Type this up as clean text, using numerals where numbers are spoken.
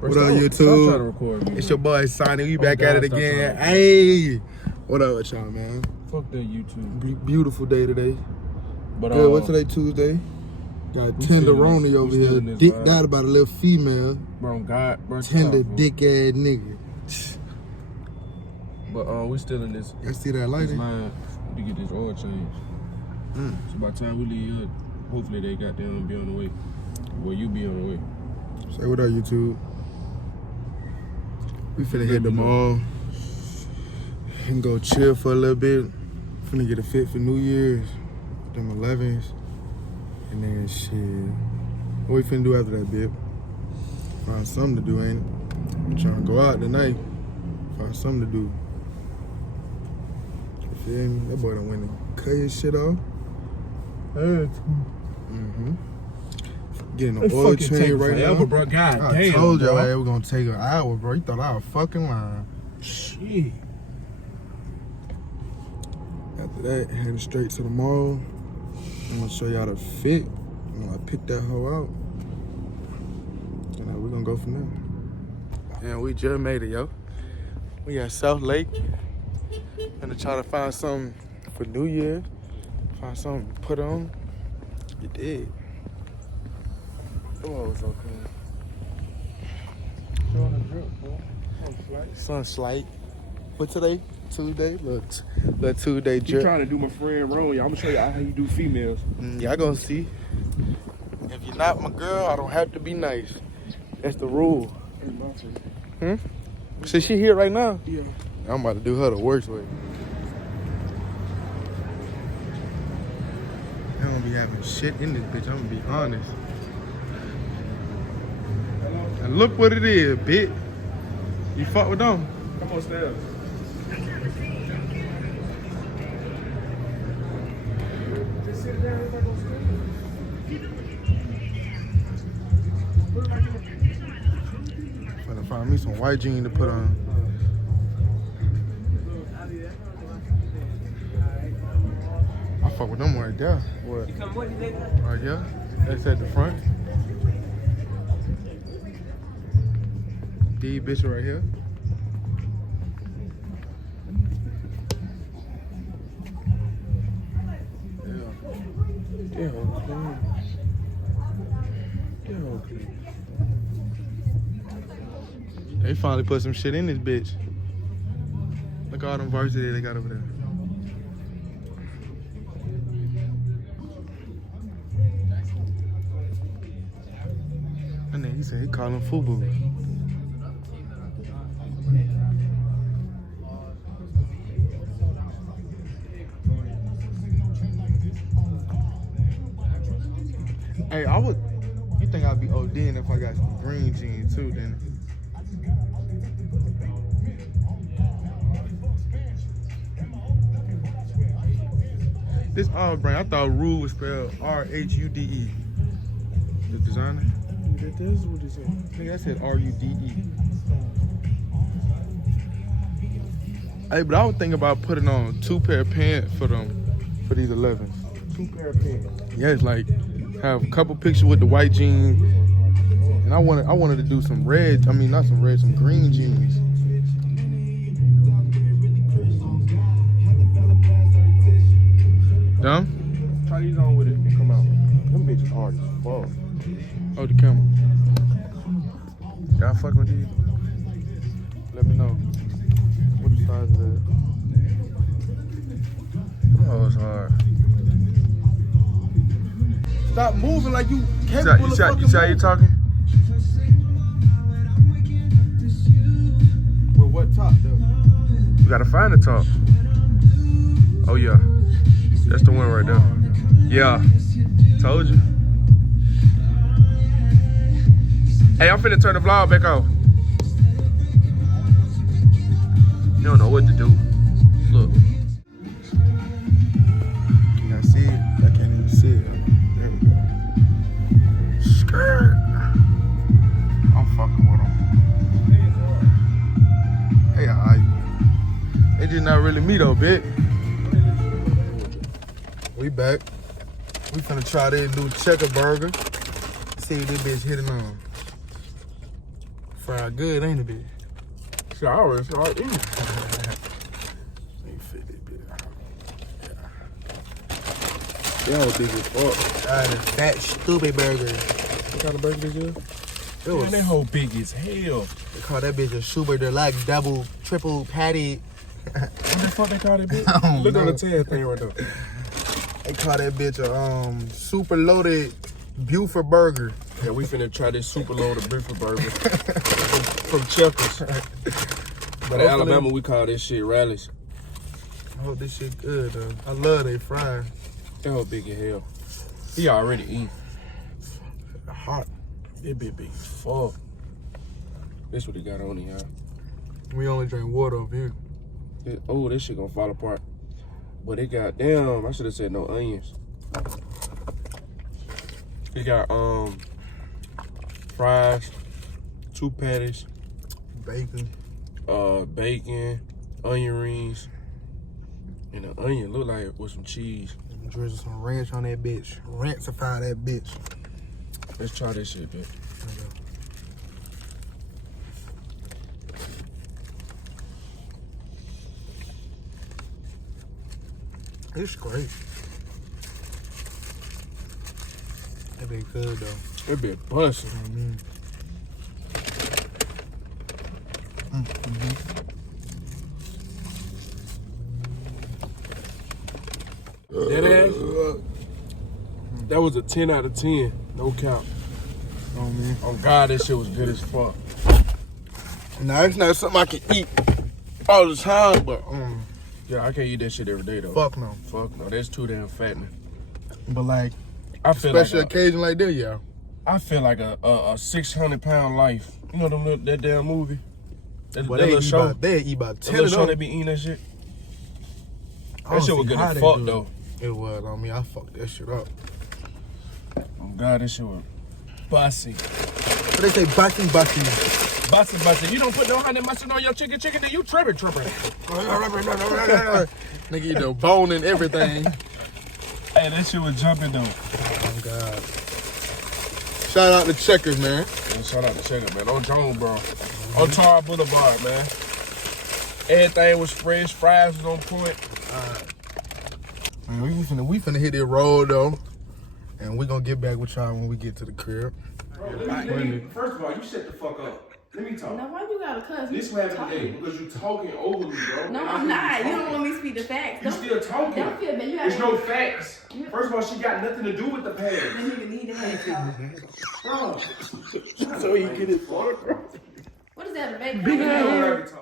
What up, YouTube? Stop trying to record me. It's your boy Sonny. We back at it again. Hey, what up with y'all, man? Fuck that YouTube. Beautiful day today. But good. What's today? Tuesday. Got Tenderoni over here. Dick out about a little female. Bro, God, bro. Tender dick ass nigga. But we still in this. I see that lighting. Line to get this oil changed. So by the time we leave here, hopefully they got them be on the way. Well, you be on the way. Say what up, YouTube. We finna hit the mall and go chill for a little bit. Finna get a fit for New Year's, them 11s, and then shit. What we finna do after that, babe? Find something to do, ain't it? I'm trying to go out tonight. Find something to do. You feel me? That boy done went and cut his shit off. Getting an oil change right now. Bro. God I damn, told y'all bro. it was gonna take an hour, bro. You thought I was fucking lying. Shit. After that, heading straight to the mall. I'm gonna show y'all the fit. I'm gonna pick that hoe out. And we're gonna go from there. And we just made it, yo. We at South Lake. Gonna try to find something for New Year. Find something to put on. You did. Oh, it's okay. Showing the drip, bro. Sun slight. What today? Tuesday? Look Tuesday You drip. trying to do my friend wrong. I'm gonna show you how you do females. Y'all gonna see. If you're not my girl, I don't have to be nice. That's the rule. So she here right now? Yeah. I'm about to do her the worst way. I don't be having shit in this bitch, I'm gonna be honest. And look what it is, bitch. You fuck with them. Come on, stairs. Just sit down and go Finna find me some white jeans to put on. I fuck with them right there. What? Right here. That's at the front. These bitches right here. They finally put some shit in this bitch. Look at all them varsity they got over there. And then he said he called them FUBU. Hey, you think I'd be ODing if I got some green jeans too, then? This all brand, I thought Rude was spelled R-H-U-D-E. The designer? That is what it said. I think that said R-U-D-E. Hey, but I was thinking about putting on 2 pair of pants for these 11s. 2 pair of pants. Yeah, it's like have a couple pictures with the white jeans, and I wanted to do some red. I mean, not some red, some green jeans. Dumb? Try these on with it and come out. Them bitches hard as fuck. Oh, the camera. Y'all fucking with these? Let me know. What the size is that? Oh, it's hard. Stop moving like you capable of fucking You see how you talking? With what top, though? You gotta find the top. Oh, yeah. That's the one right there. Yeah. Told you. Hey, I'm finna turn the vlog back off. You don't know what to do. Look. Can y'all see it? I can't even see it. There we go. Skirt. I'm fucking with them. Hey, alright. They just not really me though, bitch. We back. We finna try this new checker burger. See if this bitch hitting on. fried good, ain't it, bitch? Shit, I already started eating. Let me fit this bitch out. That whole big as fuck. That is fat, stupid burger. What kind of burger this is? Man, that whole big as hell. They call that bitch a super deluxe, double, triple patty. What the fuck they call that bitch? I don't Look know. on the tail thing right there. They call that bitch a super loaded Buford burger. Yeah, we finna try this super loaded Buford burger from Checkers. But in Alabama, we call this shit rallies. I hope this shit good though. I love they fries. That whole big as hell. He already eating. Hot. That bitch big as fuck. This what he got on it, y'all. We only drink water over here. Oh, this shit gonna fall apart. But it got, damn, I should have said no onions. It got fries, 2 patties, Bacon. bacon, onion rings, and the onion look like with some cheese. Drizzle some ranch on that bitch. Rancify that bitch. Let's try this shit, bitch. It's great. That be good though. That bitch busting. That ass, that was a 10 out of 10. No count. Oh God, that shit was good as fuck. Nah, it's not something I can eat all the time, but Yeah, I can't eat that shit every day though. fuck no. Fuck no, that's too damn fattening. But like, I feel special like occasion like that, yeah. I feel like a 600-pound life. You know that damn movie? That But little show? They eat about That 10 little of show them. they be eating that shit? I That don't shit was see good how as they fuck do it. though. It was on me. I fucked that shit up. Oh God, that shit was bossy. But they say bossy. Bossy. You don't put no honey mustard on your chicken, then you tripping. Nigga eat the bone and everything. Hey, that shit was jumping though. Oh God. Shout out to Checkers, man. Man, shout out to Checker, man. On Jones, bro. On Tar Boulevard, man. Everything was fresh. Fries was on point. Man, we finna hit that road though. And we gonna get back with y'all when we get to the crib. First of all, you shut the fuck up. Let me talk. Now, why you gotta cuss? This what happened today because you talking over me, bro. No, I'm not. You don't want me to speak the facts. You still talking. Don't feel bad. You There's gotta- no facts. First of all, she got nothing to do with the past. That nigga need to have talk. Bro. So he get his phone across. What is that, a baby? Big ass.